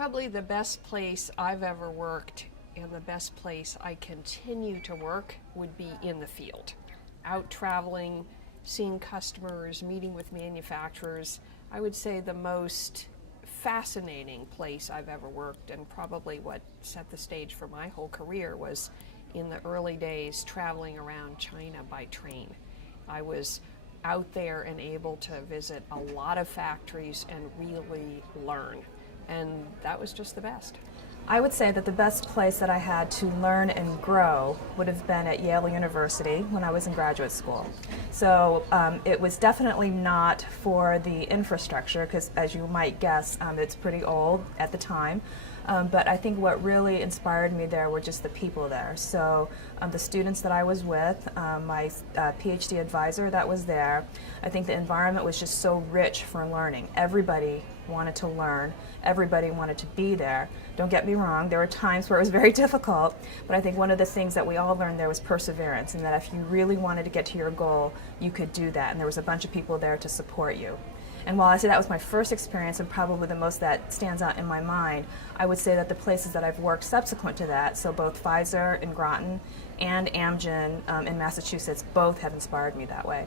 Probably the best place I've ever worked and the best place I continue to work would be in the field. Out traveling, seeing customers, meeting with manufacturers. I would say the most fascinating place I've ever worked, and probably what set the stage for my whole career, was in the early days traveling around China by train. I was out there and able to visit a lot of factories and really learn. And that was just the best. I would say that the best place that I had to learn and grow would have been at Yale University when I was in graduate school. So it was definitely not for the infrastructure, because as you might guess, it's pretty old at the time. But I think what really inspired me there were just the people there. So the students that I was with, my PhD advisor that was there, I think the environment was just so rich for learning. Everybody wanted to learn. Everybody wanted to be there. Don't get me wrong, there were times where it was very difficult, but I think one of the things that we all learned there was perseverance, and that if you really wanted to get to your goal, you could do that, and there was a bunch of people there to support you. And while I say that was my first experience and probably the most that stands out in my mind, I would say that the places that I've worked subsequent to that, so both Pfizer in Groton and Amgen in Massachusetts, both have inspired me that way.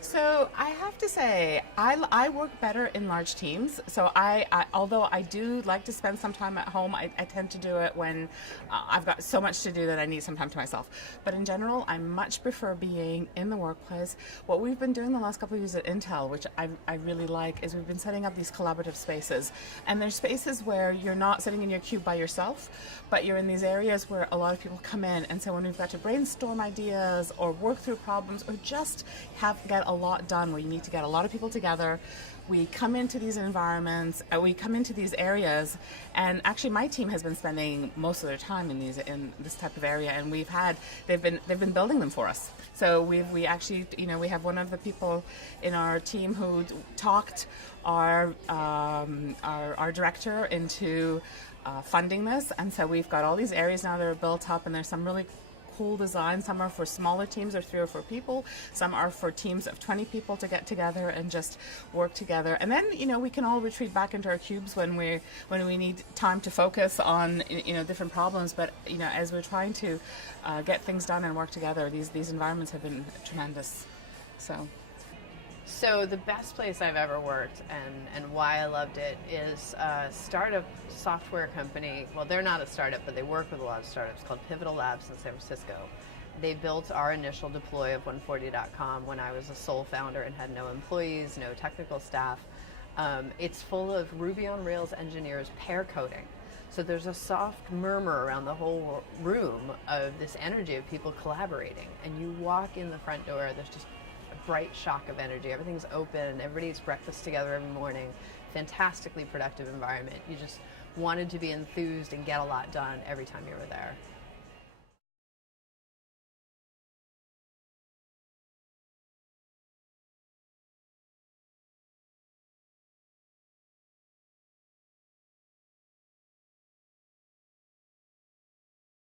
So I have to say, I work better in large teams. So although I do like to spend some time at home, I tend to do it when I've got so much to do that I need some time to myself. But in general, I much prefer being in the workplace. What we've been doing the last couple of years at Intel, which I really like, is we've been setting up these collaborative spaces. And there's spaces where you're not sitting in your cube by yourself, but you're in these areas where a lot of people come in. And so when we've got to brainstorm ideas or work through problems or just get a lot done, where you need to get a lot of people together, we come into these environments, we come into these areas, and actually my team has been spending most of their time in this type of area, and they've been building them for us. So we actually, we have one of the people in our team who talked our director into funding this, and so we've got all these areas now that are built up, and there's some really cool design. Some are for smaller teams of 3 or 4 people. Some are for teams of 20 people to get together and just work together. And then, we can all retreat back into our cubes when we need time to focus on, different problems. But, as we're trying to get things done and work together, these environments have been tremendous. So the best place I've ever worked and why I loved it is a startup software company. Well, they're not a startup, but they work with a lot of startups, called Pivotal Labs in San Francisco. They built our initial deploy of 140.com when I was a sole founder and had no employees, no technical staff. It's full of Ruby on Rails engineers pair coding. So there's a soft murmur around the whole room of this energy of people collaborating. And you walk in the front door, there's just bright shock of energy. Everything's open. Everybody eats breakfast together every morning. Fantastically productive environment. You just wanted to be enthused and get a lot done every time you were there.